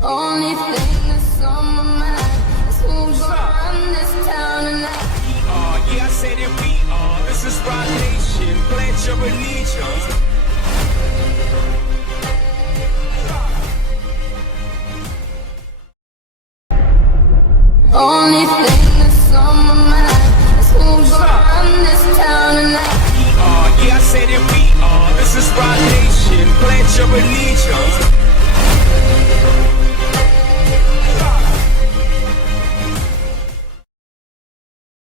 Only thing that's on my mind is who's gonna run this town tonight. Yeah, I said it, we are. This is Rock Nation. Pledge your allegiance. Only thing that's on my mind is who's gonna run this town tonight. Yeah, I said it, we are. This is Rock Nation. Pledge your allegiance.